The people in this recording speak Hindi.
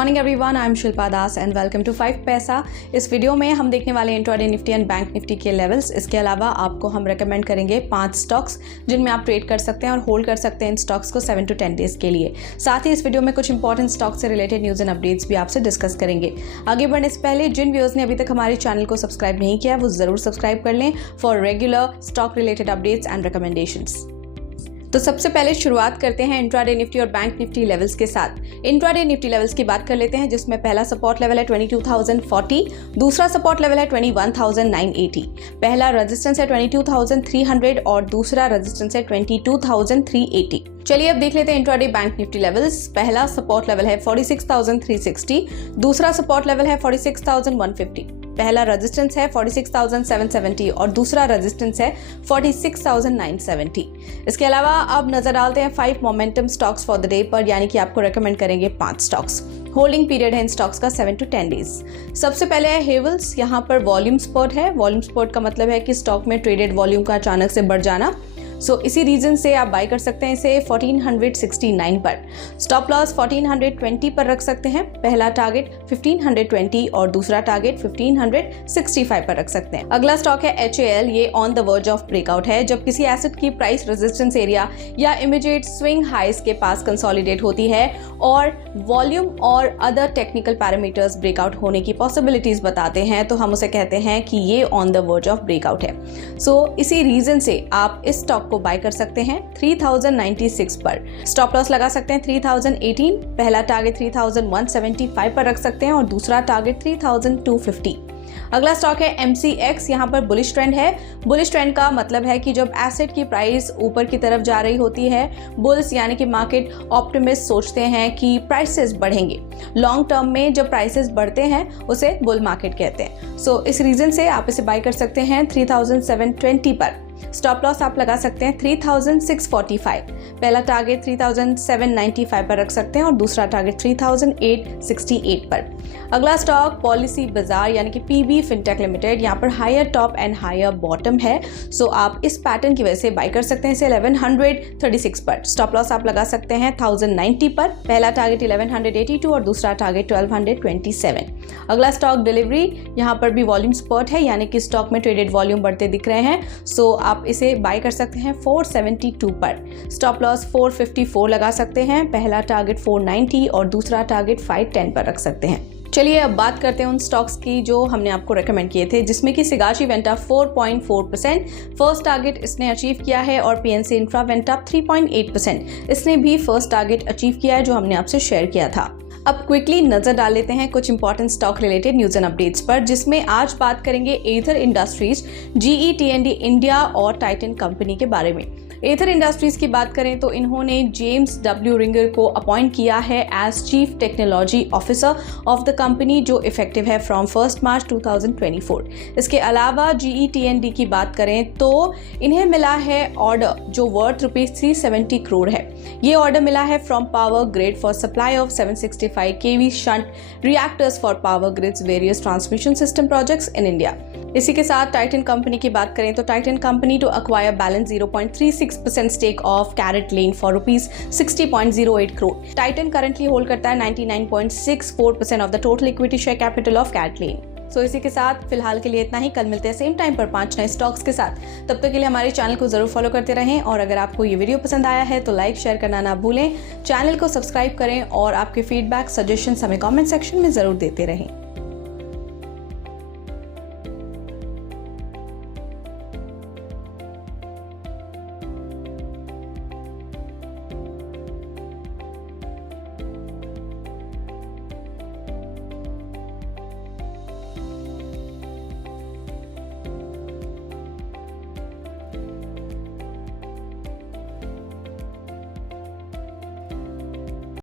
Morning everyone, I am Shilpa Das and welcome to 5 Paisa. इस वीडियो में हम देखने वाले intraday Nifty and bank Nifty के लेवल्स। इसके अलावा आपको हम रेकमेंड करेंगे 5 स्टॉक्स जिनमें आप ट्रेड कर सकते हैं और होल्ड कर सकते हैं इन स्टॉक्स को 7 to 10 डेज के लिए। साथ ही इस वीडियो में कुछ इंपॉर्टेंट स्टॉक से रिलेटेड न्यूज़ एंड अपडेट्स भी आपसे डिस्कस करेंगे। आगे बढ़ने से पहले जिन व्यूअर्स ने अभी तक हमारे चैनल को सब्सक्राइब नहीं किया वो जरूर सब्सक्राइब कर लें for regular stock related updates and recommendations. तो सबसे पहले शुरुआत करते हैं इंट्राडे निफ्टी और बैंक निफ्टी लेवल्स के साथ। इंट्राडे निफ्टी लेवल्स की बात कर लेते हैं, जिसमें पहला सपोर्ट लेवल है 22,040, दूसरा सपोर्ट लेवल है 21,980, पहला रेजिस्टेंस है 22,300 और दूसरा रेजिस्टेंस है 22,380। चलिए अब देख लेते हैं इंट्राडे बैंक निफ्टी लेवल्स। पहला सपोर्ट लेवल है 46,360, दूसरा सपोर्ट लेवल है 46,150, पहला रेजिस्टेंस है 46,770 और दूसरा रेजिस्टेंस है 46,970। इसके अलावा अब नजर डालते हैं 5 momentum stocks for the day पर, यानी कि आपको रेकमेंड करेंगे 5 स्टॉक्स। होल्डिंग पीरियड है इन स्टॉक्स का 7 to 10 डेज। सबसे पहले है हेवल्स। यहाँ पर वॉल्यूम स्पर्ट है। वॉल्यूम स्पर्ट का मतलब है कि स्टॉक में ट्रेडेड वॉल्यूम का अचानक से बढ़ जाना। इसी रीजन से आप बाय कर सकते हैं इसे 1469 पर। स्टॉप लॉस 1420 पर रख सकते हैं। पहला टारगेट 1520 और दूसरा टारगेट 1565 पर रख सकते हैं। अगला स्टॉक है HAL। ये on the verge of breakout है। जब किसी एसेट की प्राइस रेजिस्टेंस एरिया या इमीडिएट स्विंग हाइस के पास कंसोलिडेट होती है और वॉल्यूम और अदर टेक्निकल पैरामीटर्स ब्रेकआउट होने की पॉसिबिलिटीज बताते हैं, तो हम उसे कहते हैं कि ये on the verge of breakout है। इसी रीजन से आप इस स्टॉक को बाय कर सकते हैं 3096 पर। स्टॉप लॉस लगा सकते हैं 3018, पहला टारगेट 3175 पर रख सकते हैं और दूसरा टारगेट 3250। अगला स्टॉक है MCX। यहाँ पर बुलिश ट्रेंड है। बुलिश ट्रेंड का मतलब है कि जब एसेट की प्राइस ऊपर की तरफ जा रही होती है, बुल्स यानी कि मार्केट ऑप्टिमिस्ट सोचते हैं कि प्राइसेस बढ़ेंगे। लॉन्ग टर्म में जब प्राइसेस बढ़ते हैं उसे बुल मार्केट कहते हैं। इस रीजन से आप इसे बाय कर सकते हैं 3720 पर। स्टॉप लॉस आप लगा सकते हैं 3645, पहला टारगेट 3795 पर रख सकते हैं और दूसरा टारगेट 3868 पर। अगला स्टॉक पॉलिसी बाजार यानी कि PB फिनटेक लिमिटेड। यहाँ पर higher top and higher bottom है, आप इस पैटर्न की वजह से बाय कर सकते हैं इसे 1136 पर। स्टॉप लॉस आप लगा सकते हैं 1090 पर, पहला टारगेट 1182 और दूसरा टारगेट 1227। अगला स्टॉक डिलीवरी। यहाँ पर भी वॉल्यूम स्पर्ट है, यानी कि स्टॉक में ट्रेडेड वॉल्यूम बढ़ते दिख रहे हैं, आप इसे बाय कर सकते हैं 472 पर। स्टॉप लॉस 454 लगा सकते हैं, पहला टारगेट 490 और दूसरा टारगेट 510 पर रख सकते हैं। चलिए अब बात करते हैं उन स्टॉक्स की जो हमने आपको रेकमेंड किए थे, जिसमें कि Sigachi went up 4.4%, first target इसने अचीव किया है, और PNC इंफ्रा वेंट अप 3.8%, इसने भी फर्स्ट टारगेट अचीव किया है जो हमने आपसे शेयर किया था। अब क्विकली नजर डाल लेते हैं कुछ important stock related news and updates पर, जिसमें आज बात करेंगे एथर इंडस्ट्रीज, GE T&D इंडिया और टाइटन कंपनी के बारे में। एथर इंडस्ट्रीज की बात करें तो इन्होंने जेम्स W रिंगर को अपॉइंट किया है as chief technology officer of the company, जो इफेक्टिव है फ्रॉम 1 मार्च 2024। इसके अलावा GE T&D की बात करें तो इन्हें मिला है ऑर्डर जो वर्थ ₹370 करोड़ है। ये ऑर्डर मिला है from power grid for supply of 765 kV shunt reactors for power grids various transmission system projects in India. इसी के साथ टाइटन कंपनी की बात करें तो Titan company to acquire balance 0.36% stake of CaratLane for ₹60.08 crore. Titan currently hold करता है 99.64% of the total equity share capital of CaratLane. इसी के साथ फिलहाल के लिए इतना ही। कल मिलते हैं सेम टाइम पर 5 नए स्टॉक्स के साथ। तब तक के लिए हमारे चैनल को जरूर फॉलो करते रहें, और अगर आपको ये वीडियो पसंद आया है तो लाइक शेयर करना ना भूलें। चैनल को सब्सक्राइब करें और आपके फीडबैक सजेशन हमें कमेंट सेक्शन में जरूर देते रहें।